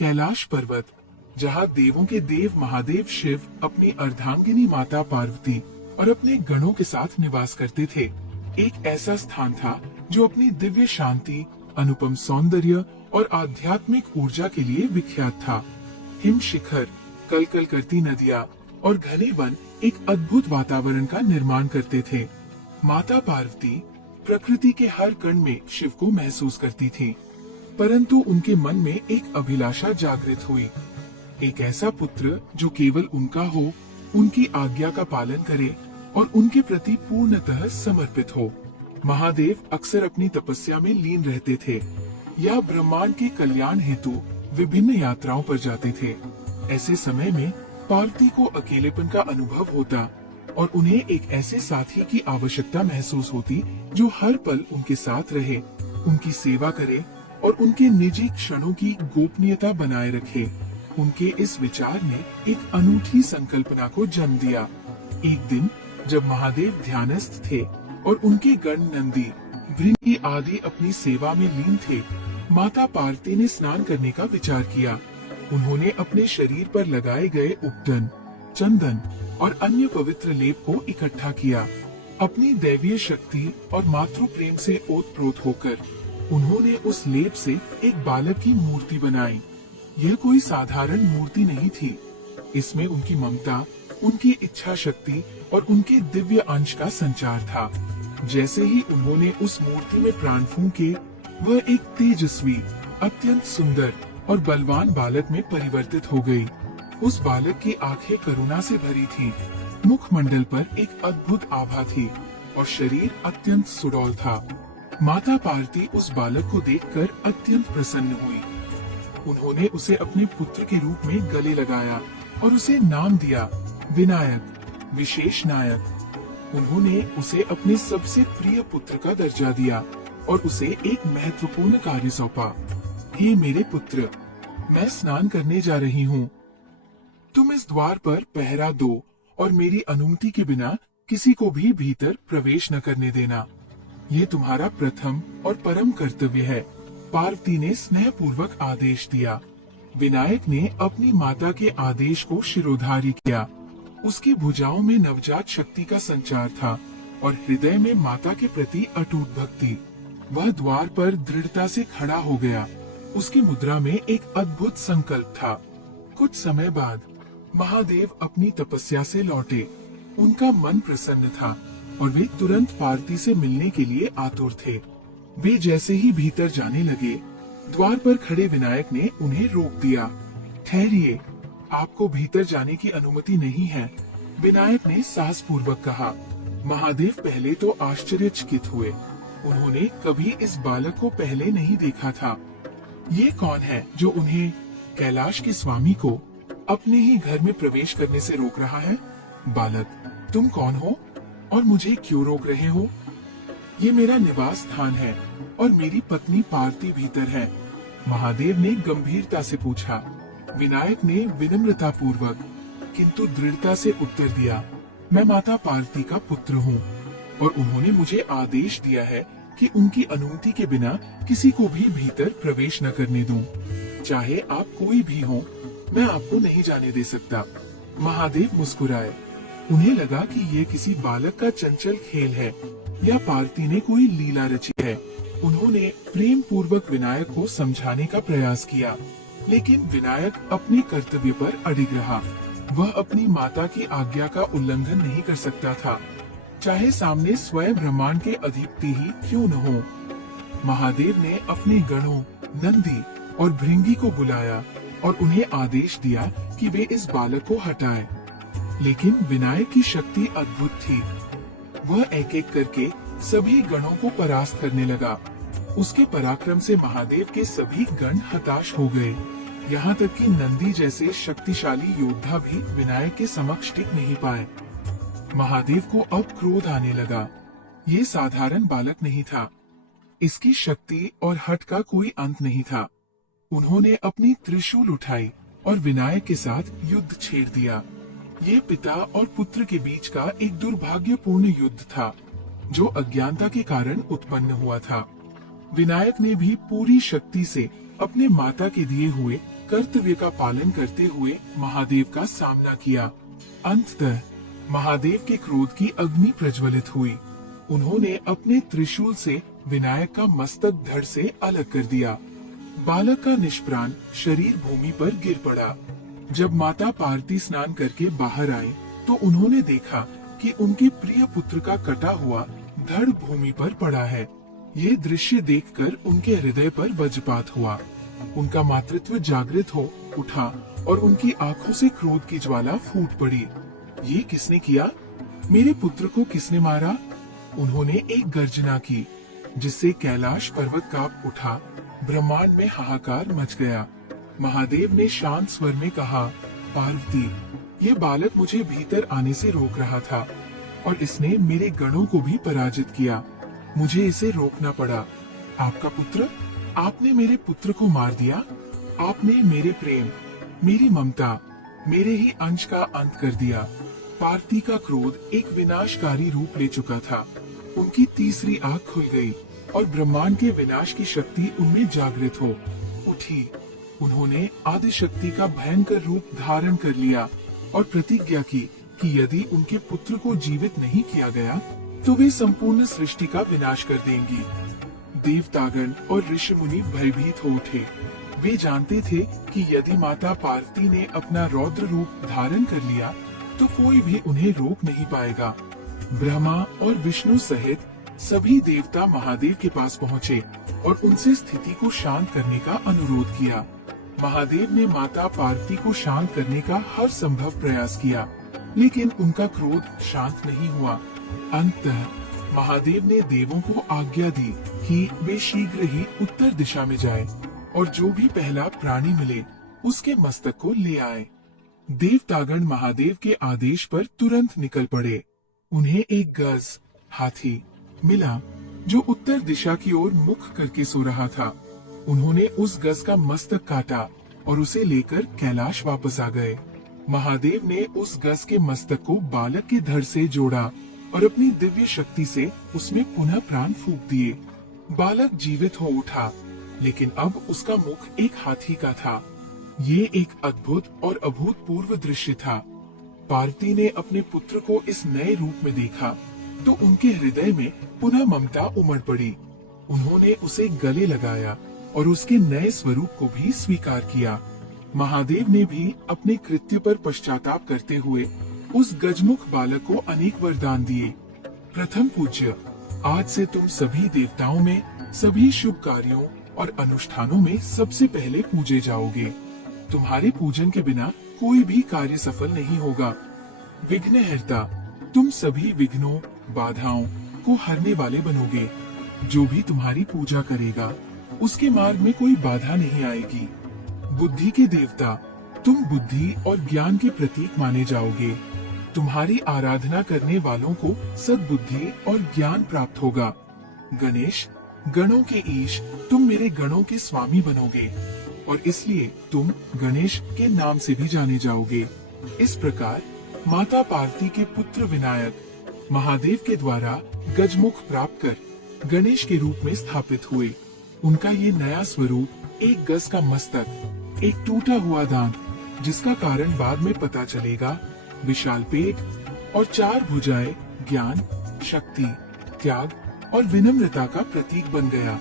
कैलाश पर्वत, जहाँ देवों के देव महादेव शिव अपनी अर्धांगिनी माता पार्वती और अपने गणों के साथ निवास करते थे, एक ऐसा स्थान था जो अपनी दिव्य शांति, अनुपम सौंदर्य और आध्यात्मिक ऊर्जा के लिए विख्यात था। हिम शिखर, कलकल करती नदियाँ और घने वन एक अद्भुत वातावरण का निर्माण करते थे। माता पार्वती प्रकृति के हर कण में शिव को महसूस करती थी, परंतु उनके मन में एक अभिलाषा जागृत हुई, एक ऐसा पुत्र जो केवल उनका हो, उनकी आज्ञा का पालन करे और उनके प्रति पूर्णतः समर्पित हो। महादेव अक्सर अपनी तपस्या में लीन रहते थे या ब्रह्मांड के कल्याण हेतु विभिन्न यात्राओं पर जाते थे। ऐसे समय में पार्वती को अकेलेपन का अनुभव होता और उन्हें एक ऐसे साथी की आवश्यकता महसूस होती जो हर पल उनके साथ रहे, उनकी सेवा करे और उनके निजी क्षणों की गोपनीयता बनाए रखे। उनके इस विचार ने एक अनूठी संकल्पना को जन्म दिया। एक दिन जब महादेव ध्यानस्थ थे और उनके गण नंदी, भृंगी आदि अपनी सेवा में लीन थे, माता पार्वती ने स्नान करने का विचार किया। उन्होंने अपने शरीर पर लगाए गए उपटन, चंदन और अन्य पवित्र लेप को इकट्ठा किया। अपनी दैवीय शक्ति और मातृ प्रेम से ओतप्रोत होकर उन्होंने उस लेप से एक बालक की मूर्ति बनाई। यह कोई साधारण मूर्ति नहीं थी। इसमें उनकी ममता, उनकी इच्छा शक्ति और उनके दिव्य अंश का संचार था। जैसे ही उन्होंने उस मूर्ति में प्राण फूंके, वह एक तेजस्वी, अत्यंत सुंदर और बलवान बालक में परिवर्तित हो गई। उस बालक की आंखें करुणा से भरी थीं, मुखमंडल पर एक अद्भुत आभा थी और शरीर अत्यंत सुडौल था। माता पार्वती उस बालक को देखकर अत्यंत प्रसन्न हुई। उन्होंने उसे अपने पुत्र के रूप में गले लगाया और उसे नाम दिया विनायक, विशेष नायक। उन्होंने उसे अपने सबसे प्रिय पुत्र का दर्जा दिया और उसे एक महत्वपूर्ण कार्य सौंपा। हे मेरे पुत्र, मैं स्नान करने जा रही हूँ। तुम इस द्वार पर पहरा दो और मेरी अनुमति के बिना किसी को भी भीतर प्रवेश न करने देना। ये तुम्हारा प्रथम और परम कर्तव्य है। पार्वती ने स्नेह पूर्वक आदेश दिया। विनायक ने अपनी माता के आदेश को शिरोधार्य किया। उसकी भुजाओं में नवजात शक्ति का संचार था और हृदय में माता के प्रति अटूट भक्ति। वह द्वार पर दृढ़ता से खड़ा हो गया। उसकी मुद्रा में एक अद्भुत संकल्प था। कुछ समय बाद महादेव अपनी तपस्या से लौटे। उनका मन प्रसन्न था और वे तुरंत पार्वती से मिलने के लिए आतुर थे। वे जैसे ही भीतर जाने लगे, द्वार पर खड़े विनायक ने उन्हें रोक दिया। ठहरिए, आपको भीतर जाने की अनुमति नहीं है, विनायक ने साहस पूर्वक कहा। महादेव पहले तो आश्चर्यचकित हुए। उन्होंने कभी इस बालक को पहले नहीं देखा था। ये कौन है जो उन्हें, कैलाश के स्वामी को, अपने ही घर में प्रवेश करने से रोक रहा है? बालक, तुम कौन हो और मुझे क्यों रोक रहे हो? ये मेरा निवास स्थान है और मेरी पत्नी पार्वती भीतर है, महादेव ने गंभीरता से पूछा। विनायक ने विनम्रता पूर्वक किंतु दृढ़ता से उत्तर दिया, मैं माता पार्वती का पुत्र हूँ और उन्होंने मुझे आदेश दिया है कि उनकी अनुमति के बिना किसी को भी भीतर प्रवेश न करने दूं। चाहे आप कोई भी हो, मैं आपको नहीं जाने दे सकता। महादेव मुस्कुराए। उन्हें लगा कि ये किसी बालक का चंचल खेल है या पार्वती ने कोई लीला रची है। उन्होंने प्रेम पूर्वक विनायक को समझाने का प्रयास किया, लेकिन विनायक अपने कर्तव्य पर अडिग रहा। वह अपनी माता की आज्ञा का उल्लंघन नहीं कर सकता था, चाहे सामने स्वयं ब्रह्मांड के अधिपति ही क्यों न हो। महादेव ने अपने गणों, नंदी और भृंगी को बुलाया और उन्हें आदेश दिया कि वे इस बालक को हटाएं। लेकिन विनायक की शक्ति अद्भुत थी। वह एक एक करके सभी गणों को परास्त करने लगा। उसके पराक्रम से महादेव के सभी गण हताश हो गए। यहाँ तक कि नंदी जैसे शक्तिशाली योद्धा भी विनायक के समक्ष टिक नहीं पाए। महादेव को अब क्रोध आने लगा। ये साधारण बालक नहीं था। इसकी शक्ति और हठ का कोई अंत नहीं था। उन्होंने अपनी त्रिशूल उठाई और विनायक के साथ युद्ध छेड़ दिया। ये पिता और पुत्र के बीच का एक दुर्भाग्यपूर्ण युद्ध था, जो अज्ञानता के कारण उत्पन्न हुआ था। विनायक ने भी पूरी शक्ति से अपने माता के दिए हुए कर्तव्य का पालन करते हुए महादेव का सामना किया। अंततः महादेव के क्रोध की अग्नि प्रज्वलित हुई। उन्होंने अपने त्रिशूल से विनायक का मस्तक धड़ से अलग कर दिया। बालक का निष्प्राण शरीर भूमि पर गिर पड़ा। जब माता पार्वती स्नान करके बाहर आई तो उन्होंने देखा कि उनके प्रिय पुत्र का कटा हुआ धड़ भूमि पर पड़ा है। ये दृश्य देखकर उनके हृदय पर वज्रपात हुआ। उनका मातृत्व जागृत हो उठा और उनकी आंखों से क्रोध की ज्वाला फूट पड़ी। ये किसने किया? मेरे पुत्र को किसने मारा? उन्होंने एक गर्जना की जिससे कैलाश पर्वत कांप उठा। ब्रह्मांड में हाहाकार मच गया। महादेव ने शांत स्वर में कहा, पार्वती, ये बालक मुझे भीतर आने से रोक रहा था और इसने मेरे गणों को भी पराजित किया। मुझे इसे रोकना पड़ा। आपका पुत्र? आपने मेरे पुत्र को मार दिया। आपने मेरे प्रेम, मेरी ममता, मेरे ही अंश का अंत कर दिया। पार्वती का क्रोध एक विनाशकारी रूप ले चुका था। उनकी तीसरी आंख खुल गई और ब्रह्मांड के विनाश की शक्ति उनमें जागृत हो उठी। उन्होंने आदिशक्ति का भयंकर रूप धारण कर लिया और प्रतिज्ञा की कि यदि उनके पुत्र को जीवित नहीं किया गया तो वे संपूर्ण सृष्टि का विनाश कर देंगी। देवतागण और ऋषि मुनि भयभीत हो उठे। वे जानते थे कि यदि माता पार्वती ने अपना रौद्र रूप धारण कर लिया तो कोई भी उन्हें रोक नहीं पाएगा। ब्रह्मा और विष्णु सहित सभी देवता महादेव के पास पहुँचे और उनसे स्थिति को शांत करने का अनुरोध किया। महादेव ने माता पार्वती को शांत करने का हर संभव प्रयास किया, लेकिन उनका क्रोध शांत नहीं हुआ। अंततः महादेव ने देवों को आज्ञा दी कि वे शीघ्र ही उत्तर दिशा में जाएं और जो भी पहला प्राणी मिले उसके मस्तक को ले आए। देवतागण महादेव के आदेश पर तुरंत निकल पड़े। उन्हें एक गज हाथी मिला जो उत्तर दिशा की ओर मुख करके सो रहा था। उन्होंने उस गज का मस्तक काटा और उसे लेकर कैलाश वापस आ गए। महादेव ने उस गज के मस्तक को बालक के धड़ से जोड़ा और अपनी दिव्य शक्ति से उसमें पुनः प्राण फूंक दिए। बालक जीवित हो उठा, लेकिन अब उसका मुख एक हाथी का था। ये एक अद्भुत और अभूतपूर्व दृश्य था। पार्वती ने अपने पुत्र को इस नए रूप में देखा तो उनके हृदय में पुनः ममता उमड़ पड़ी। उन्होंने उसे गले लगाया और उसके नए स्वरूप को भी स्वीकार किया। महादेव ने भी अपने कृत्य पर पश्चाताप करते हुए उस गजमुख बालक को अनेक वरदान दिए। प्रथम पूज्य, आज से तुम सभी देवताओं में, सभी शुभ कार्यों और अनुष्ठानों में सबसे पहले पूजे जाओगे। तुम्हारे पूजन के बिना कोई भी कार्य सफल नहीं होगा। विघ्नहर्ता, तुम सभी विघ्नों, बाधाओं को हरने वाले बनोगे। जो भी तुम्हारी पूजा करेगा उसके मार्ग में कोई बाधा नहीं आएगी। बुद्धि के देवता, तुम बुद्धि और ज्ञान के प्रतीक माने जाओगे। तुम्हारी आराधना करने वालों को सद्बुद्धि और ज्ञान प्राप्त होगा। गणेश, गणों के ईश, तुम मेरे गणों के स्वामी बनोगे और इसलिए तुम गणेश के नाम से भी जाने जाओगे। इस प्रकार माता पार्वती के पुत्र विनायक महादेव के द्वारा गजमुख प्राप्त कर गणेश के रूप में स्थापित हुए। उनका ये नया स्वरूप एक गज का मस्तक, एक टूटा हुआ दांत, जिसका कारण बाद में पता चलेगा, विशाल पेट और 4 भुजाएं ज्ञान, शक्ति, त्याग और विनम्रता का प्रतीक बन गया।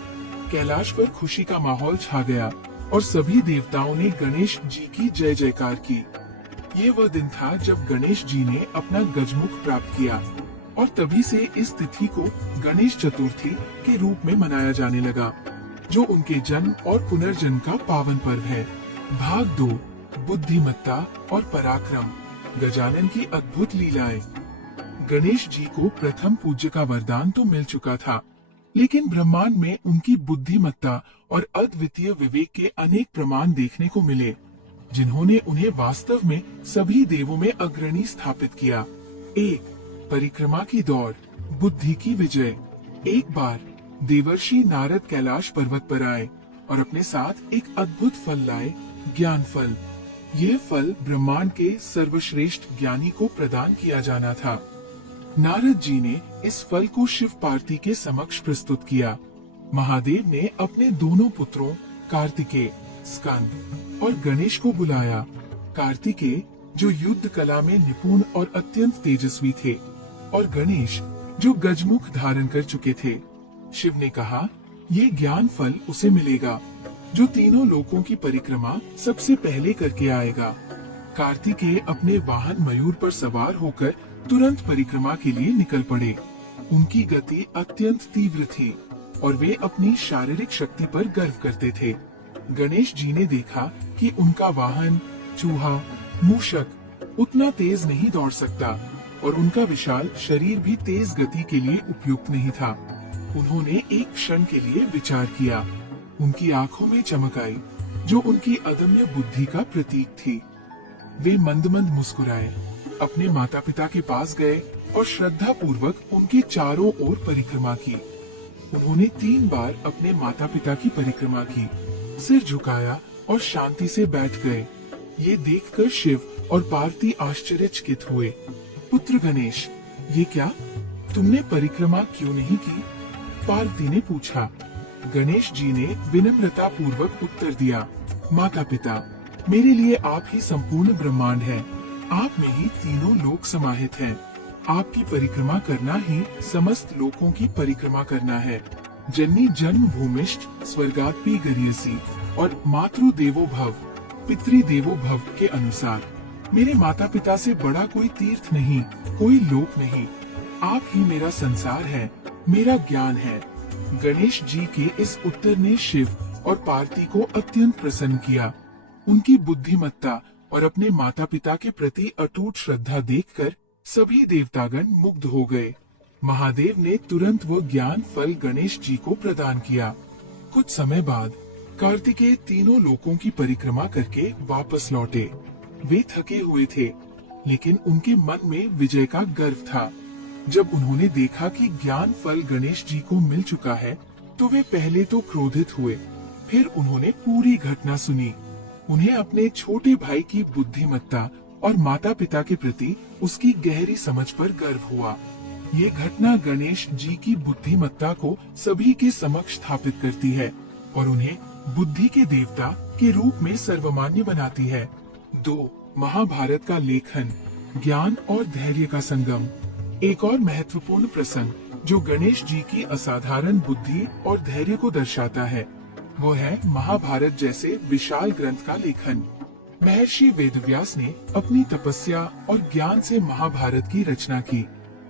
कैलाश पर खुशी का माहौल छा गया और सभी देवताओं ने गणेश जी की जय जयकार की। ये वह दिन था जब गणेश जी ने अपना गजमुख प्राप्त किया और तभी से इस तिथि को गणेश चतुर्थी के रूप में मनाया जाने लगा, जो उनके जन्म और पुनर्जन्म का पावन पर्व है। भाग 2, बुद्धिमत्ता और पराक्रम, गजानन की अद्भुत लीलाएं। गणेश जी को प्रथम पूज्य का वरदान तो मिल चुका था, लेकिन ब्रह्मांड में उनकी बुद्धिमत्ता और अद्वितीय विवेक के अनेक प्रमाण देखने को मिले, जिन्होंने उन्हें वास्तव में सभी देवों में अग्रणी स्थापित किया। 1. परिक्रमा की दौड़, बुद्धि की विजय। एक बार देवर्षि नारद कैलाश पर्वत पर आए और अपने साथ एक अद्भुत फल लाए, ज्ञान फल। यह फल ब्रह्मांड के सर्वश्रेष्ठ ज्ञानी को प्रदान किया जाना था। नारद जी ने इस फल को शिव पार्वती के समक्ष प्रस्तुत किया। महादेव ने अपने दोनों पुत्रों कार्तिकेय, स्कंद और गणेश को बुलाया। कार्तिकेय जो युद्ध कला में निपुण और अत्यंत तेजस्वी थे, और गणेश जो गजमुख धारण कर चुके थे। शिव ने कहा, ये ज्ञान फल उसे मिलेगा जो तीनों लोकों की परिक्रमा सबसे पहले करके आएगा। कार्तिकेय अपने वाहन मयूर पर सवार होकर तुरंत परिक्रमा के लिए निकल पड़े। उनकी गति अत्यंत तीव्र थी और वे अपनी शारीरिक शक्ति पर गर्व करते थे। गणेश जी ने देखा कि उनका वाहन चूहा, मूषक उतना तेज नहीं दौड़ सकता और उनका विशाल शरीर भी तेज गति के लिए उपयुक्त नहीं था। उन्होंने एक क्षण के लिए विचार किया। उनकी आंखों में चमक आई जो उनकी अदम्य बुद्धि का प्रतीक थी। वे मंद मंद मुस्कुराए, अपने माता पिता के पास गए और श्रद्धा पूर्वक उनके चारों ओर परिक्रमा की। उन्होंने 3 बार अपने माता पिता की परिक्रमा की, सिर झुकाया और शांति से बैठ गए। ये देखकर शिव और पार्वती आश्चर्यचकित हुए। पुत्र गणेश, ये क्या, तुमने परिक्रमा क्यों नहीं की? पार्वती ने पूछा। गणेश जी ने विनम्रता पूर्वक उत्तर दिया, माता पिता, मेरे लिए आप ही संपूर्ण ब्रह्मांड हैं। आप में ही तीनों लोक समाहित हैं। आपकी परिक्रमा करना ही समस्त लोकों की परिक्रमा करना है। जननी जन्म भूमिष्ठ स्वर्गात्पी गरियसी और मातृ देवो भव पितृ देवो भव के अनुसार मेरे माता पिता से बड़ा कोई तीर्थ नहीं, कोई लोक नहीं। आप ही मेरा संसार है, मेरा ज्ञान है। गणेश जी के इस उत्तर ने शिव और पार्वती को अत्यंत प्रसन्न किया। उनकी बुद्धिमत्ता और अपने माता पिता के प्रति अटूट श्रद्धा देखकर सभी देवतागण मुग्ध हो गए। महादेव ने तुरंत वो ज्ञान फल गणेश जी को प्रदान किया। कुछ समय बाद कार्तिकेय तीनों लोकों की परिक्रमा करके वापस लौटे। वे थके हुए थे, लेकिन उनके मन में विजय का गर्व था। जब उन्होंने देखा कि ज्ञान फल गणेश जी को मिल चुका है, तो वे पहले तो क्रोधित हुए, फिर उन्होंने पूरी घटना सुनी। उन्हें अपने छोटे भाई की बुद्धिमत्ता और माता पिता के प्रति उसकी गहरी समझ पर गर्व हुआ। ये घटना गणेश जी की बुद्धिमत्ता को सभी के समक्ष स्थापित करती है और उन्हें बुद्धि के देवता के रूप में सर्वमान्य बनाती है। 2. महाभारत का लेखन, ज्ञान और धैर्य का संगम। एक और महत्वपूर्ण प्रसंग जो गणेश जी की असाधारण बुद्धि और धैर्य को दर्शाता है, वो है महाभारत जैसे विशाल ग्रंथ का लेखन। महर्षि वेदव्यास ने अपनी तपस्या और ज्ञान से महाभारत की रचना की,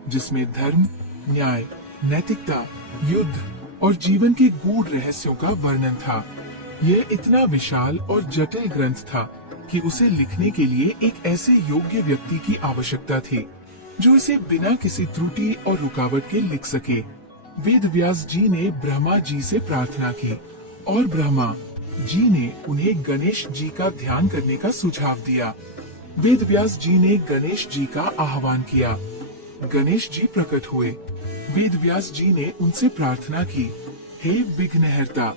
जिसमें धर्म, न्याय, नैतिकता, युद्ध और जीवन के गूढ़ रहस्यों का वर्णन था। यह इतना विशाल और जटिल ग्रंथ था कि उसे लिखने के लिए एक ऐसे योग्य व्यक्ति की आवश्यकता थी जो इसे बिना किसी त्रुटि और रुकावट के लिख सके। वेदव्यास जी ने ब्रह्मा जी से प्रार्थना की और ब्रह्मा जी ने उन्हें गणेश जी का ध्यान करने का सुझाव दिया। वेदव्यास जी ने गणेश जी का आह्वान किया। गणेश जी प्रकट हुए। वेदव्यास जी ने उनसे प्रार्थना की, हे विघ्नहर्ता,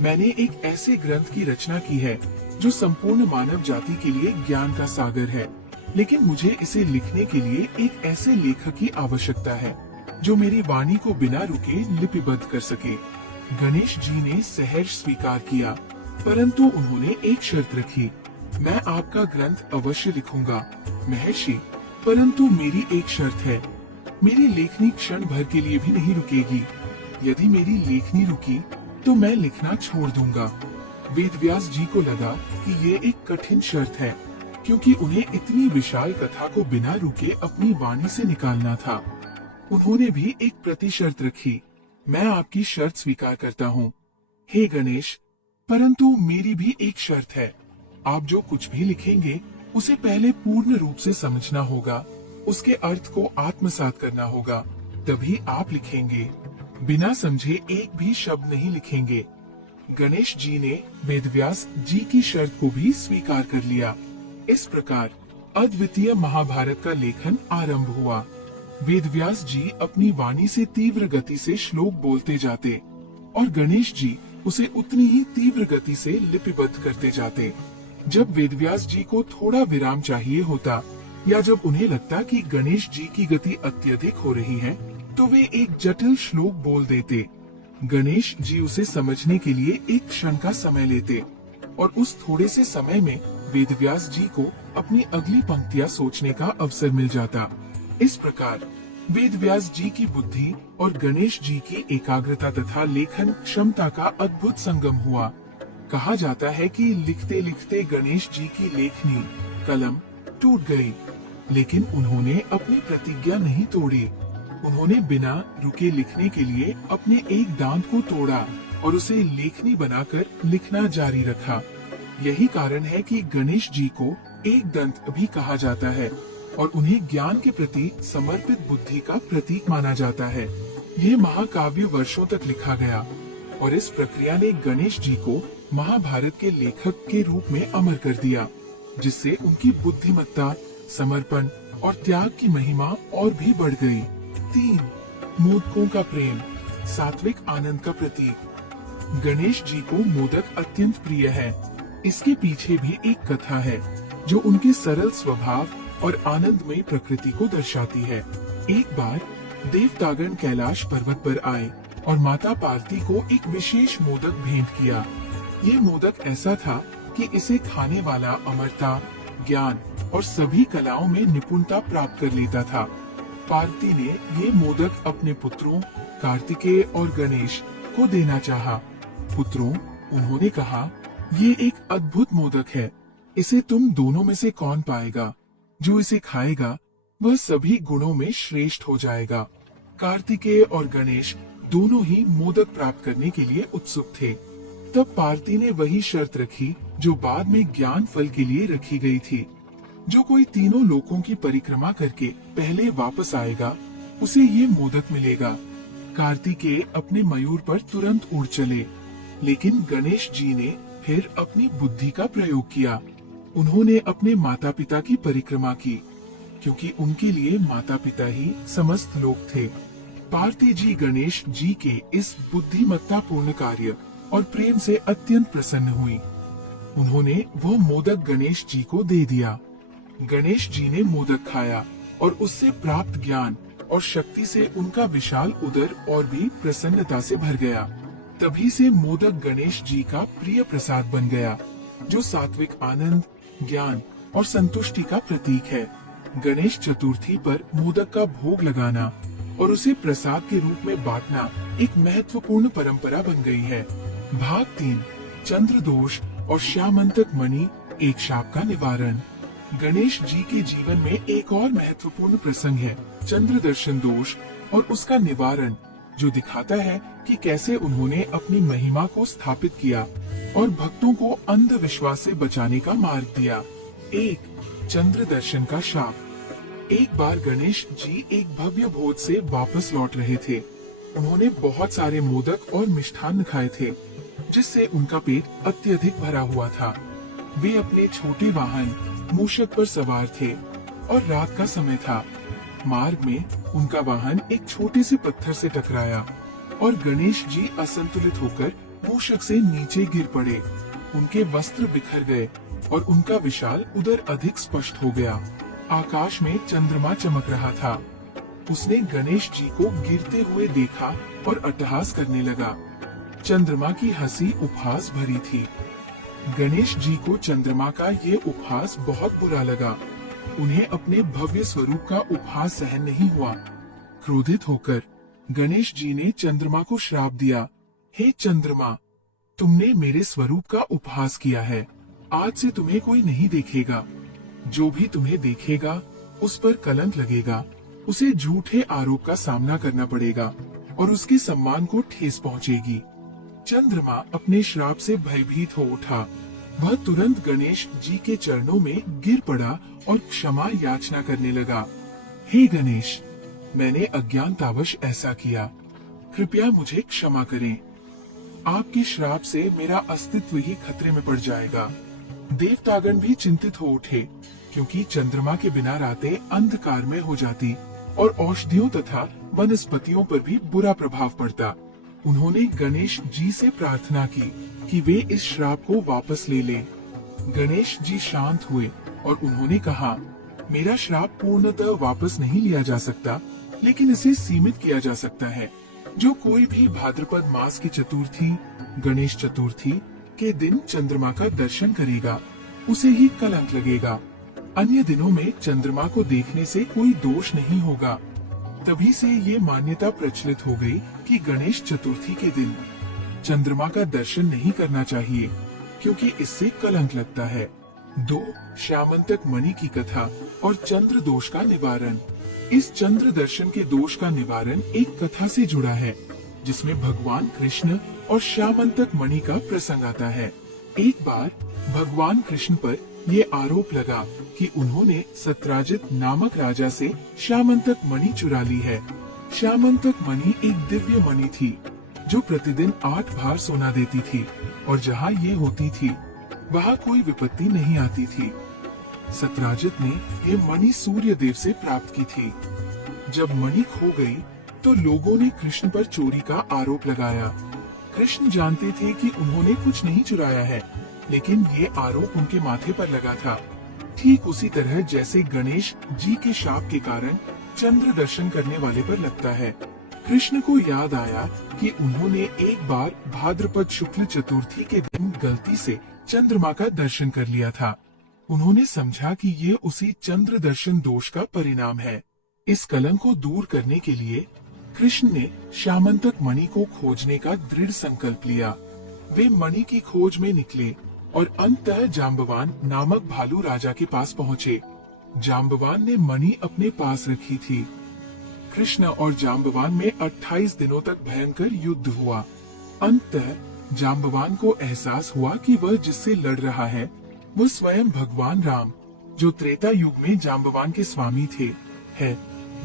मैंने एक ऐसे ग्रंथ की रचना की है जो संपूर्ण मानव जाति के लिए ज्ञान का सागर है, लेकिन मुझे इसे लिखने के लिए एक ऐसे लेखक की आवश्यकता है जो मेरी वाणी को बिना रुके लिपिबद्ध कर सके। गणेश जी ने सहर्ष स्वीकार किया, परंतु उन्होंने एक शर्त रखी, मैं आपका ग्रंथ अवश्य लिखूंगा महर्षि, परंतु मेरी एक शर्त है, मेरी लेखनी क्षण भर के लिए भी नहीं रुकेगी। यदि मेरी लेखनी रुकी तो मैं लिखना छोड़ दूंगा। वेदव्यास जी को लगा कि ये एक कठिन शर्त है, क्योंकि उन्हें इतनी विशाल कथा को बिना रुके अपनी वाणी से निकालना था। उन्होंने भी एक प्रतिशर्त रखी, मैं आपकी शर्त स्वीकार करता हूँ हे गणेश, परंतु मेरी भी एक शर्त है, आप जो कुछ भी लिखेंगे उसे पहले पूर्ण रूप से समझना होगा, उसके अर्थ को आत्मसात करना होगा, तभी आप लिखेंगे। बिना समझे एक भी शब्द नहीं लिखेंगे। गणेश जी ने वेदव्यास जी की शर्त को भी स्वीकार कर लिया। इस प्रकार अद्वितीय महाभारत का लेखन आरंभ हुआ। वेदव्यास जी अपनी वाणी से तीव्र गति से श्लोक बोलते जाते और गणेश जी उसे उतनी ही तीव्र गति से लिपिबद्ध करते जाते। जब वेदव्यास जी को थोड़ा विराम चाहिए होता या जब उन्हें लगता कि गणेश जी की गति अत्यधिक हो रही है, तो वे एक जटिल श्लोक बोल देते। गणेश जी उसे समझने के लिए एक क्षण का समय लेते और उस थोड़े से समय में वेदव्यास जी को अपनी अगली पंक्तियां सोचने का अवसर मिल जाता। इस प्रकार वेदव्यास जी की बुद्धि और गणेश जी की एकाग्रता तथा लेखन क्षमता का अद्भुत संगम हुआ। कहा जाता है कि लिखते लिखते गणेश जी की लेखनी कलम टूट गई, लेकिन उन्होंने अपनी प्रतिज्ञा नहीं तोड़ी। उन्होंने बिना रुके लिखने के लिए अपने एक दांत को तोड़ा और उसे लेखनी बनाकर लिखना जारी रखा। यही कारण है कि गणेश जी को एक दंत भी कहा जाता है और उन्हें ज्ञान के प्रति समर्पित बुद्धि का प्रतीक माना जाता है। ये महाकाव्य वर्षों तक लिखा गया और इस प्रक्रिया ने गणेश जी को महाभारत के लेखक के रूप में अमर कर दिया, जिससे उनकी बुद्धिमत्ता, समर्पण और त्याग की महिमा और भी बढ़ गई। 3. मोदकों का प्रेम, सात्विक आनंद का प्रतीक। गणेश जी को मोदक अत्यंत प्रिय है। इसके पीछे भी एक कथा है जो उनके सरल स्वभाव और आनंदमयी प्रकृति को दर्शाती है। एक बार देवतागण कैलाश पर्वत पर आए और माता पार्वती को एक विशेष मोदक भेंट किया। ये मोदक ऐसा था कि इसे खाने वाला अमरता, ज्ञान और सभी कलाओं में निपुणता प्राप्त कर लेता था। पार्वती ने ये मोदक अपने पुत्रों कार्तिकेय और गणेश को देना चाहा। पुत्रों, उन्होंने कहा, ये एक अद्भुत मोदक है, इसे तुम दोनों में से कौन पाएगा? जो इसे खाएगा वह सभी गुणों में श्रेष्ठ हो जाएगा। कार्तिकेय और गणेश दोनों ही मोदक प्राप्त करने के लिए उत्सुक थे। तब पार्वती ने वही शर्त रखी जो बाद में ज्ञान फल के लिए रखी गई थी। जो कोई तीनों लोकों की परिक्रमा करके पहले वापस आएगा उसे ये मोदक मिलेगा। कार्तिकेय अपने मयूर पर तुरंत उड़ चले, लेकिन गणेश जी ने फिर अपनी बुद्धि का प्रयोग किया। उन्होंने अपने माता पिता की परिक्रमा की, क्योंकि उनके लिए माता पिता ही समस्त लोक थे। पार्वती जी गणेश जी के इस बुद्धिमत्ता पूर्ण कार्य और प्रेम से अत्यंत प्रसन्न हुई। उन्होंने वो मोदक गणेश जी को दे दिया। गणेश जी ने मोदक खाया और उससे प्राप्त ज्ञान और शक्ति से उनका विशाल उदर और भी प्रसन्नता से भर गया। तभी से मोदक गणेश जी का प्रिय प्रसाद बन गया, जो सात्विक आनंद, ज्ञान और संतुष्टि का प्रतीक है। गणेश चतुर्थी पर मोदक का भोग लगाना और उसे प्रसाद के रूप में बांटना एक महत्वपूर्ण परंपरा बन गई है। भाग 3, चंद्र दोष और श्यामंतक मणि, एक शाप का निवारण। गणेश जी के जीवन में एक और महत्वपूर्ण प्रसंग है, चंद्र दर्शन दोष और उसका निवारण, जो दिखाता है कि कैसे उन्होंने अपनी महिमा को स्थापित किया और भक्तों को अंधविश्वास से बचाने का मार्ग दिया। 1. चंद्र दर्शन का शाप। एक बार गणेश जी एक भव्य भोज से वापस लौट रहे थे। उन्होंने बहुत सारे मोदक और मिष्ठान्न खाए थे, जिससे उनका पेट अत्यधिक भरा हुआ था। वे अपने छोटे वाहन मूषक पर सवार थे और रात का समय था। मार्ग में उनका वाहन एक छोटे से पत्थर से टकराया और गणेश जी असंतुलित होकर मूषक से नीचे गिर पड़े। उनके वस्त्र बिखर गए और उनका विशाल उदर अधिक स्पष्ट हो गया। आकाश में चंद्रमा चमक रहा था। उसने गणेश जी को गिरते हुए देखा और अट्टहास करने लगा। चंद्रमा की हंसी उपहास भरी थी। गणेश जी को चंद्रमा का ये उपहास बहुत बुरा लगा। उन्हें अपने भव्य स्वरूप का उपहास सहन नहीं हुआ। क्रोधित होकर गणेश जी ने चंद्रमा को श्राप दिया, हे चंद्रमा, तुमने मेरे स्वरूप का उपहास किया है। आज से तुम्हें कोई नहीं देखेगा। जो भी तुम्हें देखेगा उस पर कलंक लगेगा। उसे झूठे आरोप का सामना करना पड़ेगा और उसके सम्मान को ठेस पहुंचेगी। चंद्रमा अपने श्राप से भयभीत हो उठा। वह तुरंत गणेश जी के चरणों में गिर पड़ा और क्षमा याचना करने लगा। हे गणेश, मैंने अज्ञानतावश ऐसा किया, कृपया मुझे क्षमा करें। आपके श्राप से मेरा अस्तित्व ही खतरे में पड़ जाएगा। देवतागण भी चिंतित हो उठे, क्योंकि चंद्रमा के बिना रातें अंधकार में हो जाती और औषधियों तथा वनस्पतियों पर भी बुरा प्रभाव पड़ता। उन्होंने गणेश जी से प्रार्थना की कि वे इस श्राप को वापस ले लें। गणेश जी शांत हुए और उन्होंने कहा, मेरा श्राप पूर्णतः वापस नहीं लिया जा सकता, लेकिन इसे सीमित किया जा सकता है। जो कोई भी भाद्रपद मास की चतुर्थी, गणेश चतुर्थी के दिन चंद्रमा का दर्शन करेगा उसे ही कलंक लगेगा। अन्य दिनों में चंद्रमा को देखने से कोई दोष नहीं होगा। तभी से ये मान्यता प्रचलित हो गई कि गणेश चतुर्थी के दिन चंद्रमा का दर्शन नहीं करना चाहिए, क्योंकि इससे कलंक लगता है। 2. श्यामंतक मणि की कथा और चंद्र दोष का निवारण। इस चंद्र दर्शन के दोष का निवारण एक कथा से जुड़ा है, जिसमें भगवान कृष्ण और श्यामंतक मणि का प्रसंग आता है। एक बार भगवान कृष्ण पर ये आरोप लगा कि उन्होंने सत्राजित नामक राजा से श्यामंतक मणि चुरा ली है। श्यामंतक मणि एक दिव्य मणि थी जो प्रतिदिन 8 भार सोना देती थी, और जहाँ ये होती थी वहाँ कोई विपत्ति नहीं आती थी। सत्राजित ने ये मणि सूर्य देव से प्राप्त की थी। जब मणि खो गई तो लोगों ने कृष्ण पर चोरी का आरोप लगाया। कृष्ण जानते थे कि उन्होंने कुछ नहीं चुराया है, लेकिन ये आरोप उनके माथे पर लगा था। ठीक उसी तरह जैसे गणेश जी के शाप के कारण चंद्र दर्शन करने वाले पर लगता है। कृष्ण को याद आया कि उन्होंने एक बार भाद्रपद शुक्ल चतुर्थी के दिन गलती से चंद्रमा का दर्शन कर लिया था। उन्होंने समझा कि ये उसी चंद्र दर्शन दोष का परिणाम है। इस कलंक को दूर करने के लिए कृष्ण ने श्यामंतक मणि को खोजने का दृढ़ संकल्प लिया। वे मणि की खोज में निकले और अंततः जाम्बवान नामक भालू राजा के पास पहुँचे। जाम्बवान ने मणि अपने पास रखी थी। कृष्ण और जाम्बवान में 28 दिनों तक भयंकर युद्ध हुआ। अंततः जाम्बवान को एहसास हुआ कि वह जिससे लड़ रहा है वह स्वयं भगवान राम, जो त्रेता युग में जाम्बवान के स्वामी थे, है।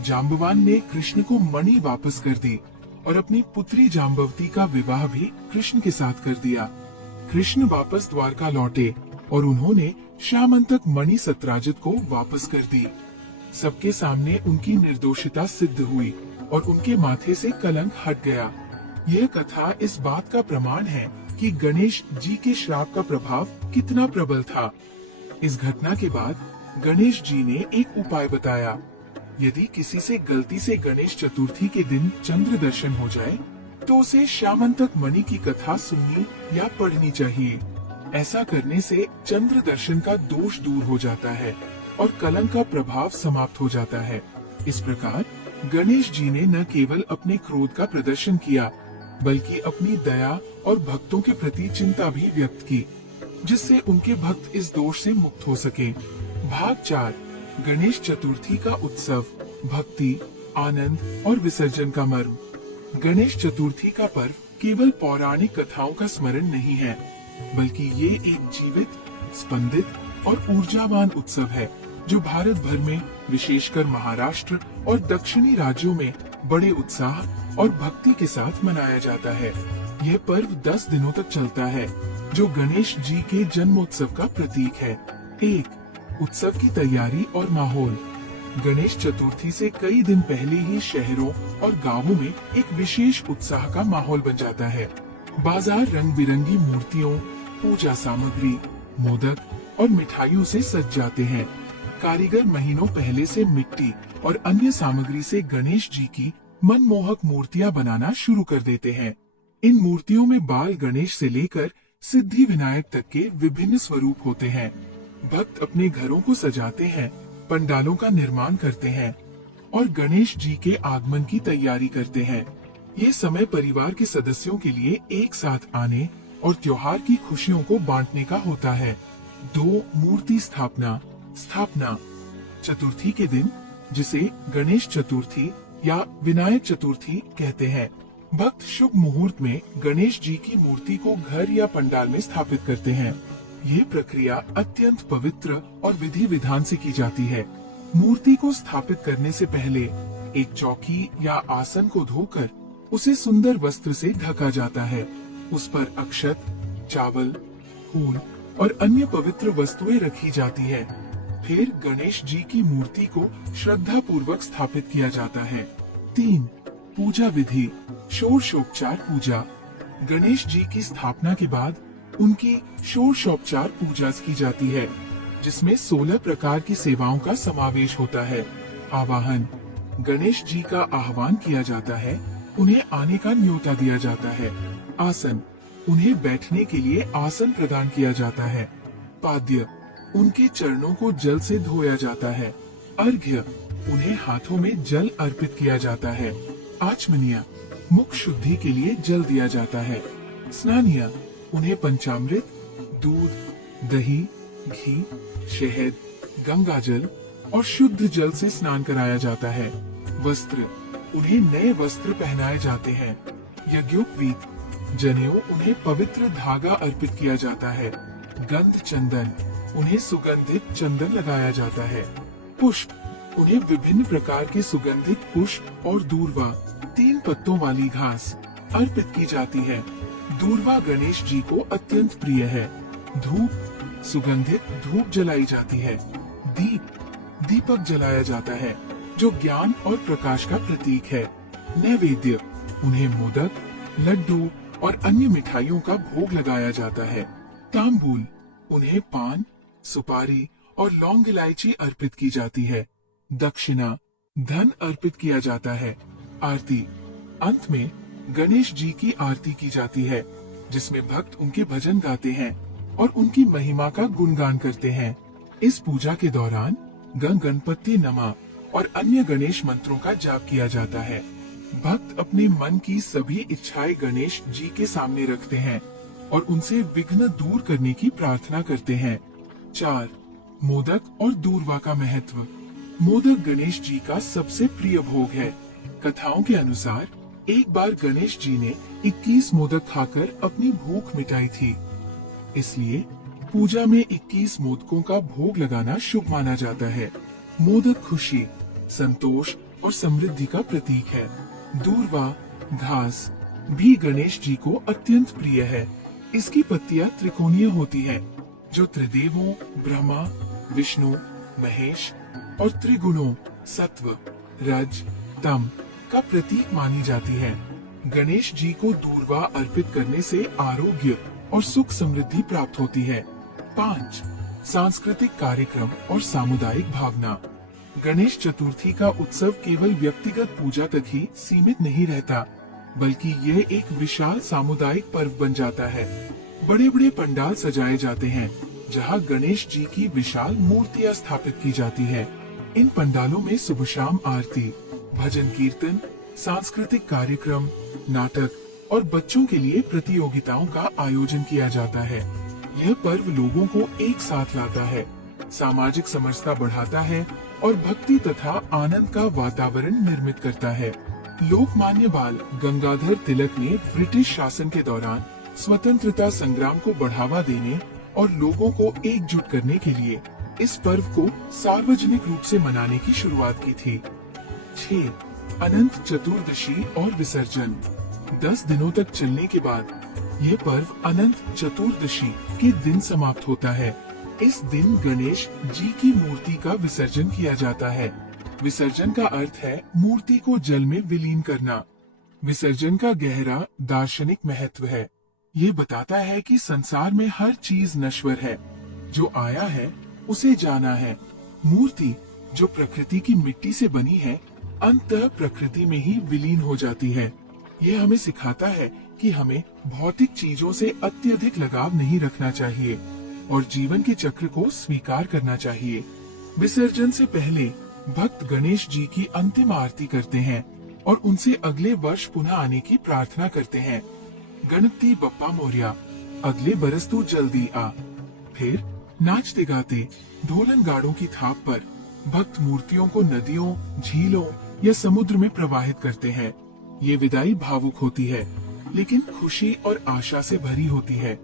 जाम्बवान ने कृष्ण को मणि वापस कर दी और अपनी पुत्री जाम्बवती का विवाह भी कृष्ण के साथ कर दिया। कृष्ण वापस द्वारका लौटे और उन्होंने श्यामंतक मणि सत्राजित को वापस कर दी। सबके सामने उनकी निर्दोषिता सिद्ध हुई और उनके माथे से कलंक हट गया। यह कथा इस बात का प्रमाण है कि गणेश जी के श्राप का प्रभाव कितना प्रबल था। इस घटना के बाद गणेश जी ने एक उपाय बताया। यदि किसी से गलती से गणेश चतुर्थी के दिन चंद्र दर्शन हो जाए तो उसे श्यामंतक मणि की कथा सुननी या पढ़नी चाहिए। ऐसा करने से चंद्र दर्शन का दोष दूर हो जाता है और कलंक का प्रभाव समाप्त हो जाता है। इस प्रकार गणेश जी ने न केवल अपने क्रोध का प्रदर्शन किया, बल्कि अपनी दया और भक्तों के प्रति चिंता भी व्यक्त की, जिससे उनके भक्त इस दोष से मुक्त हो सके। भाग 4 गणेश चतुर्थी का उत्सव, भक्ति, आनंद और विसर्जन का मर्म। गणेश चतुर्थी का पर्व केवल पौराणिक कथाओं का स्मरण नहीं है, बल्कि ये एक जीवित, स्पंदित और ऊर्जावान उत्सव है जो भारत भर में, विशेषकर महाराष्ट्र और दक्षिणी राज्यों में बड़े उत्साह और भक्ति के साथ मनाया जाता है। यह पर्व 10 दिनों तक चलता है, जो गणेश जी के जन्मोत्सव का प्रतीक है। 1. उत्सव की तैयारी और माहौल। गणेश चतुर्थी से कई दिन पहले ही शहरों और गांवों में एक विशेष उत्साह का माहौल बन जाता है। बाजार रंग बिरंगी मूर्तियों, पूजा सामग्री, मोदक और मिठाइयों से सज जाते हैं। कारीगर महीनों पहले से मिट्टी और अन्य सामग्री से गणेश जी की मनमोहक मूर्तियां बनाना शुरू कर देते हैं। इन मूर्तियों में बाल गणेश से लेकर सिद्धि विनायक तक के विभिन्न स्वरूप होते हैं। भक्त अपने घरों को सजाते हैं, पंडालों का निर्माण करते हैं और गणेश जी के आगमन की तैयारी करते हैं। ये समय परिवार के सदस्यों के लिए एक साथ आने और त्योहार की खुशियों को बांटने का होता है। 2. मूर्ति स्थापना। चतुर्थी के दिन, जिसे गणेश चतुर्थी या विनायक चतुर्थी कहते हैं, भक्त शुभ मुहूर्त में गणेश जी की मूर्ति को घर या पंडाल में स्थापित करते हैं। ये प्रक्रिया अत्यंत पवित्र और विधि विधान से की जाती है। मूर्ति को स्थापित करने से पहले एक चौकी या आसन को धोकर उसे सुंदर वस्त्र से ढका जाता है। उस पर अक्षत, चावल, फूल और अन्य पवित्र वस्तुएं रखी जाती है। फिर गणेश जी की मूर्ति को श्रद्धा पूर्वक स्थापित किया जाता है। 3. पूजा विधि, षोडशोपचार पूजा। गणेश जी की स्थापना के बाद उनकी षोडशोपचार पूजा की जाती है, जिसमें 16 प्रकार की सेवाओं का समावेश होता है। आवाहन, गणेश जी का आह्वान किया जाता है, उन्हें आने का न्योता दिया जाता है। आसन, उन्हें बैठने के लिए आसन प्रदान किया जाता है। पाद्य, उनके चरणों को जल से धोया जाता है। अर्घ्य, उन्हें हाथों में जल अर्पित किया जाता है। आचमनिया, मुख शुद्धि के लिए जल दिया जाता है। स्नानिया, उन्हें पंचामृत, दूध, दही, घी, शहद, गंगाजल और शुद्ध जल से स्नान कराया जाता है। वस्त्र, उन्हें नए वस्त्र पहनाए जाते हैं। यज्ञोपवीत, जनेऊ, उन्हें पवित्र धागा अर्पित किया जाता है। गंध चंदन, उन्हें सुगंधित चंदन लगाया जाता है। पुष्प, उन्हें विभिन्न प्रकार के सुगंधित पुष्प और दूर्वा, 3 पत्तों वाली घास अर्पित की जाती है। दूर्वा गणेश जी को अत्यंत प्रिय है। धूप, सुगंधित धूप जलाई जाती है। दीप, दीपक जलाया जाता है जो ज्ञान और प्रकाश का प्रतीक है। नैवेद्य, उन्हें मोदक, लड्डू और अन्य मिठाइयों का भोग लगाया जाता है। तांबूल, उन्हें पान, सुपारी और लौंग इलायची अर्पित की जाती है। दक्षिणा, धन अर्पित किया जाता है। आरती, अंत में गणेश जी की आरती की जाती है जिसमें भक्त उनके भजन गाते हैं और उनकी महिमा का गुणगान करते हैं। इस पूजा के दौरान गं गणपति नमः और अन्य गणेश मंत्रों का जाप किया जाता है। भक्त अपने मन की सभी इच्छाएं गणेश जी के सामने रखते हैं और उनसे विघ्न दूर करने की प्रार्थना करते हैं। 4. मोदक और दूर्वा का महत्व। मोदक गणेश जी का सबसे प्रिय भोग है। कथाओं के अनुसार एक बार गणेश जी ने 21 मोदक खाकर अपनी भूख मिटाई थी, इसलिए पूजा में 21 मोदकों का भोग लगाना शुभ माना जाता है। मोदक खुशी, संतोष और समृद्धि का प्रतीक है। दूर्वा, घास, भी गणेश जी को अत्यंत प्रिय है। इसकी पत्तियां त्रिकोणीय होती हैं, जो त्रिदेवों ब्रह्मा, विष्णु, महेश और त्रिगुणों सत्व, रज, तम का प्रतीक मानी जाती है। गणेश जी को दूर्वा अर्पित करने से आरोग्य और सुख समृद्धि प्राप्त होती है। 5. सांस्कृतिक कार्यक्रम और सामुदायिक भावना। गणेश चतुर्थी का उत्सव केवल व्यक्तिगत पूजा तक ही सीमित नहीं रहता, बल्कि यह एक विशाल सामुदायिक पर्व बन जाता है। बड़े बड़े पंडाल सजाए जाते हैं जहां गणेश जी की विशाल मूर्तियां स्थापित की जाती है। इन पंडालों में सुबह शाम आरती, भजन कीर्तन, सांस्कृतिक कार्यक्रम, नाटक और बच्चों के लिए प्रतियोगिताओं का आयोजन किया जाता है। यह पर्व लोगों को एक साथ लाता है, सामाजिक समरसता बढ़ाता है और भक्ति तथा आनंद का वातावरण निर्मित करता है। लोकमान्य बाल गंगाधर तिलक ने ब्रिटिश शासन के दौरान स्वतंत्रता संग्राम को बढ़ावा देने और लोगों को एकजुट करने के लिए इस पर्व को सार्वजनिक रूप से मनाने की शुरुआत की थी। 6. अनंत चतुर्दशी और विसर्जन। 10 दिनों तक चलने के बाद यह पर्व अनंत चतुर्दशी के दिन समाप्त होता है। इस दिन गणेश जी की मूर्ति का विसर्जन किया जाता है। विसर्जन का अर्थ है मूर्ति को जल में विलीन करना। विसर्जन का गहरा दार्शनिक महत्व है। ये बताता है कि संसार में हर चीज नश्वर है, जो आया है उसे जाना है। मूर्ति जो प्रकृति की मिट्टी से बनी है, अंततः प्रकृति में ही विलीन हो जाती है। यह हमें सिखाता है कि हमें भौतिक चीजों से अत्यधिक लगाव नहीं रखना चाहिए और जीवन के चक्र को स्वीकार करना चाहिए। विसर्जन से पहले भक्त गणेश जी की अंतिम आरती करते हैं और उनसे अगले वर्ष पुनः आने की प्रार्थना करते हैं। गणपति बप्पा मोरया, अगले बरस तू जल्दी आ। फिर नाचते गाते ढोलन गाड़ों की थाप पर भक्त मूर्तियों को नदियों, झीलों या समुद्र में प्रवाहित करते हैं। ये विदाई भावुक होती है, लेकिन खुशी और आशा से भरी होती है।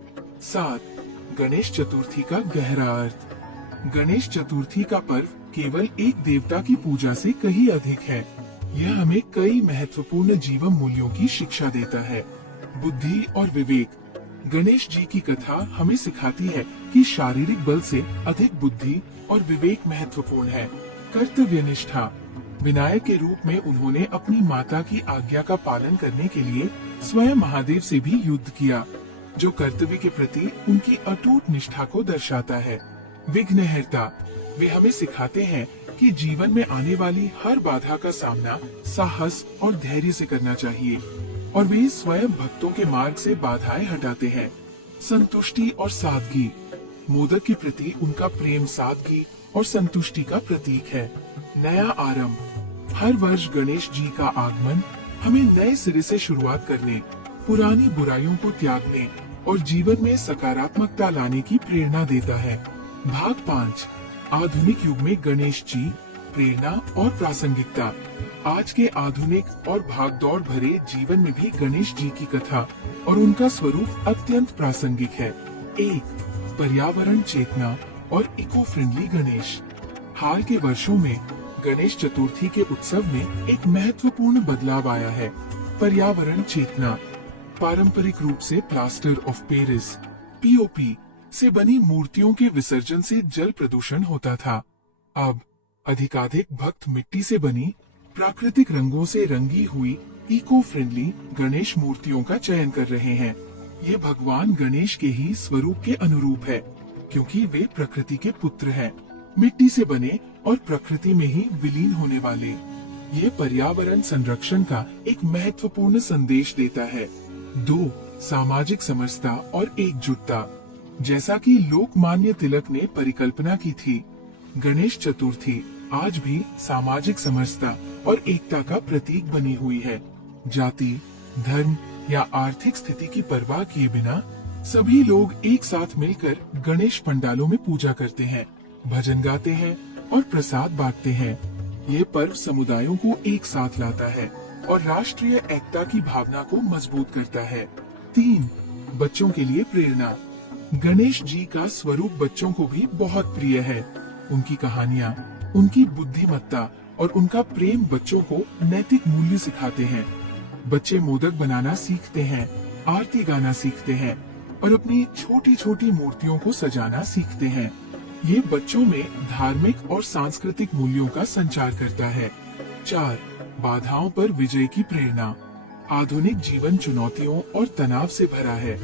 7. गणेश चतुर्थी का गहरा अर्थ। गणेश चतुर्थी का पर्व केवल एक देवता की पूजा से कहीं अधिक है। यह हमें कई महत्वपूर्ण जीवन मूल्यों की शिक्षा देता है। बुद्धि और विवेक। गणेश जी की कथा हमें सिखाती है कि शारीरिक बल से अधिक बुद्धि और विवेक महत्वपूर्ण है। कर्तव्य निष्ठा। विनायक के रूप में उन्होंने अपनी माता की आज्ञा का पालन करने के लिए स्वयं महादेव से भी युद्ध किया, जो कर्तव्य के प्रति उनकी अटूट निष्ठा को दर्शाता है। विघ्नहर्ता। वे हमें सिखाते हैं कि जीवन में आने वाली हर बाधा का सामना साहस और धैर्य से करना चाहिए। और वे स्वयं भक्तों के मार्ग से बाधाएं हटाते हैं। संतुष्टि और सादगी, मोदक के प्रति उनका प्रेम सादगी और संतुष्टि का प्रतीक है। नया आरंभ, हर वर्ष गणेश जी का आगमन हमें नए सिरे से शुरुआत करने, पुरानी बुराइयों को त्यागने और जीवन में सकारात्मकता लाने की प्रेरणा देता है। भाग 5, आधुनिक युग में गणेश जी, प्रेरणा और प्रासंगिकता। आज के आधुनिक और भागदौड़ भरे जीवन में भी गणेश जी की कथा और उनका स्वरूप अत्यंत प्रासंगिक है। 1, पर्यावरण चेतना और इको फ्रेंडली गणेश। हाल के वर्षों में गणेश चतुर्थी के उत्सव में एक महत्वपूर्ण बदलाव आया है। पर्यावरण चेतना, पारंपरिक रूप से प्लास्टर ऑफ पेरिस (पीओपी) से बनी मूर्तियों के विसर्जन से जल प्रदूषण होता था। अब अधिकाधिक भक्त मिट्टी से बनी प्राकृतिक रंगों से रंगी हुई इको फ्रेंडली गणेश मूर्तियों का चयन कर रहे हैं। ये भगवान गणेश के ही स्वरूप के अनुरूप है, क्योंकि वे प्रकृति के पुत्र हैं, मिट्टी से बने और प्रकृति में ही विलीन होने वाले। ये पर्यावरण संरक्षण का एक महत्वपूर्ण संदेश देता है। 2, सामाजिक समरसता और एकजुटता। जैसा कि लोकमान्य तिलक ने परिकल्पना की थी, गणेश चतुर्थी आज भी सामाजिक समरसता और एकता का प्रतीक बनी हुई है। जाति, धर्म या आर्थिक स्थिति की परवाह किए बिना सभी लोग एक साथ मिलकर गणेश पंडालों में पूजा करते हैं, भजन गाते हैं और प्रसाद बांटते हैं। ये पर्व समुदायों को एक साथ लाता है और राष्ट्रीय एकता की भावना को मजबूत करता है। 3, बच्चों के लिए प्रेरणा। गणेश जी का स्वरूप बच्चों को भी बहुत प्रिय है। उनकी कहानियाँ, उनकी बुद्धिमत्ता और उनका प्रेम बच्चों को नैतिक मूल्य सिखाते हैं। बच्चे मोदक बनाना सीखते हैं, आरती गाना सीखते हैं और अपनी छोटी छोटी मूर्तियों को सजाना सीखते हैं। ये बच्चों में धार्मिक और सांस्कृतिक मूल्यों का संचार करता है। 4, बाधाओं पर विजय की प्रेरणा। आधुनिक जीवन चुनौतियों और तनाव से भरा है।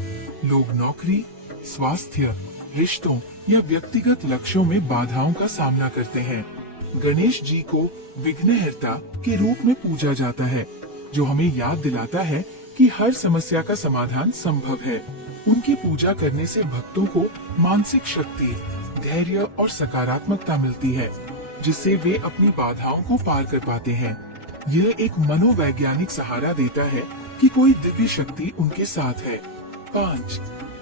लोग नौकरी, स्वास्थ्य, रिश्तों या व्यक्तिगत लक्ष्यों में बाधाओं का सामना करते हैं। गणेश जी को विघ्नहर्ता के रूप में पूजा जाता है, जो हमें याद दिलाता है कि हर समस्या का समाधान संभव है। उनकी पूजा करने से भक्तों को मानसिक शक्ति, धैर्य और सकारात्मकता मिलती है, जिससे वे अपनी बाधाओं को पार कर पाते हैं। यह एक मनोवैज्ञानिक सहारा देता है कि कोई दिव्य शक्ति उनके साथ है। 5,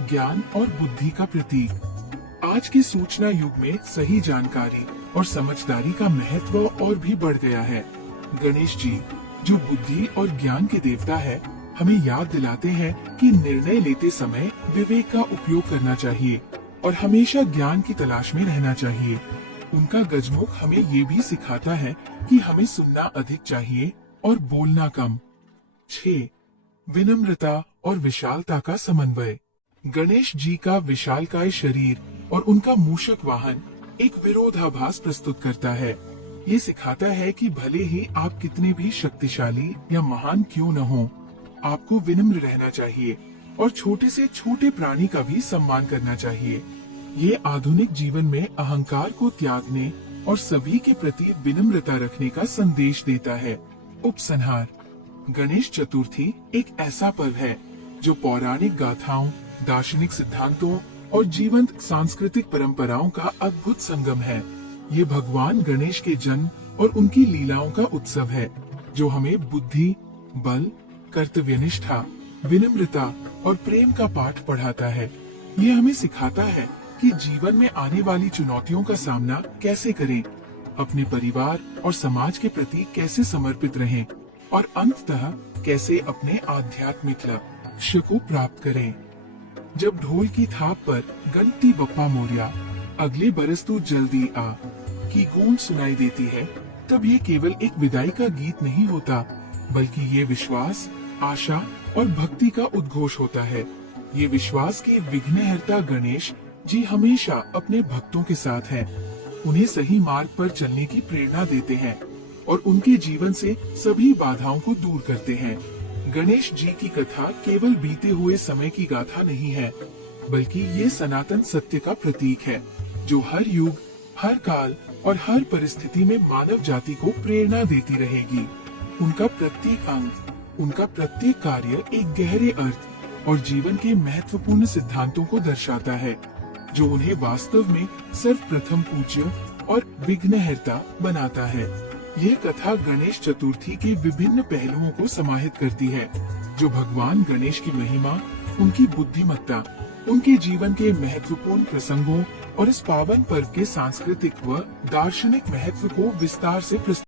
ज्ञान और बुद्धि का प्रतीक। आज के सूचना युग में सही जानकारी और समझदारी का महत्व और भी बढ़ गया है। गणेश जी, जो बुद्धि और ज्ञान के देवता है, हमें याद दिलाते हैं कि निर्णय लेते समय विवेक का उपयोग करना चाहिए और हमेशा ज्ञान की तलाश में रहना चाहिए। उनका गजमुख हमें ये भी सिखाता है कि हमें सुनना अधिक चाहिए और बोलना कम। 6, विनम्रता और विशालता का समन्वय। गणेश जी का विशालकाय शरीर और उनका मूषक वाहन एक विरोधाभास प्रस्तुत करता है। ये सिखाता है कि भले ही आप कितने भी शक्तिशाली या महान क्यों न हो, आपको विनम्र रहना चाहिए और छोटे से छोटे प्राणी का भी सम्मान करना चाहिए। ये आधुनिक जीवन में अहंकार को त्यागने और सभी के प्रति विनम्रता रखने का संदेश देता है। उपसंहार, गणेश चतुर्थी एक ऐसा पर्व है जो पौराणिक गाथाओं, दार्शनिक सिद्धांतों और जीवंत सांस्कृतिक परंपराओं का अद्भुत संगम है। ये भगवान गणेश के जन्म और उनकी लीलाओं का उत्सव है, जो हमें बुद्धि, बल, कर्तव्यनिष्ठा, विनम्रता और प्रेम का पाठ पढ़ाता है। ये हमें सिखाता है कि जीवन में आने वाली चुनौतियों का सामना कैसे करें, अपने परिवार और समाज के प्रति कैसे समर्पित रहें और अंततः कैसे अपने आध्यात्मिक लक्ष्य को प्राप्त करें। जब ढोल की थाप पर गणपति बप्पा मोरया, अगले बरस तू जल्दी आ की गूंज सुनाई देती है, तब ये केवल एक विदाई का गीत नहीं होता, बल्कि ये विश्वास, आशा और भक्ति का उद्घोष होता है। ये विश्वास कि विघ्नहर्ता गणेश जी हमेशा अपने भक्तों के साथ हैं, उन्हें सही मार्ग पर चलने की प्रेरणा देते हैं और उनके जीवन से सभी बाधाओं को दूर करते हैं। गणेश जी की कथा केवल बीते हुए समय की गाथा नहीं है, बल्कि ये सनातन सत्य का प्रतीक है, जो हर युग, हर काल और हर परिस्थिति में मानव जाति को प्रेरणा देती रहेगी। उनका प्रत्येक अंग, उनका प्रत्येक कार्य एक गहरे अर्थ और जीवन के महत्वपूर्ण सिद्धांतों को दर्शाता है, जो उन्हें वास्तव में सर्वप्रथम पूज्य और विघ्नहर्ता बनाता है। यह कथा गणेश चतुर्थी के विभिन्न पहलुओं को समाहित करती है, जो भगवान गणेश की महिमा, उनकी बुद्धिमत्ता, उनके जीवन के महत्वपूर्ण प्रसंगों और इस पावन पर्व के सांस्कृतिक व दार्शनिक महत्व को विस्तार से प्रस्तुत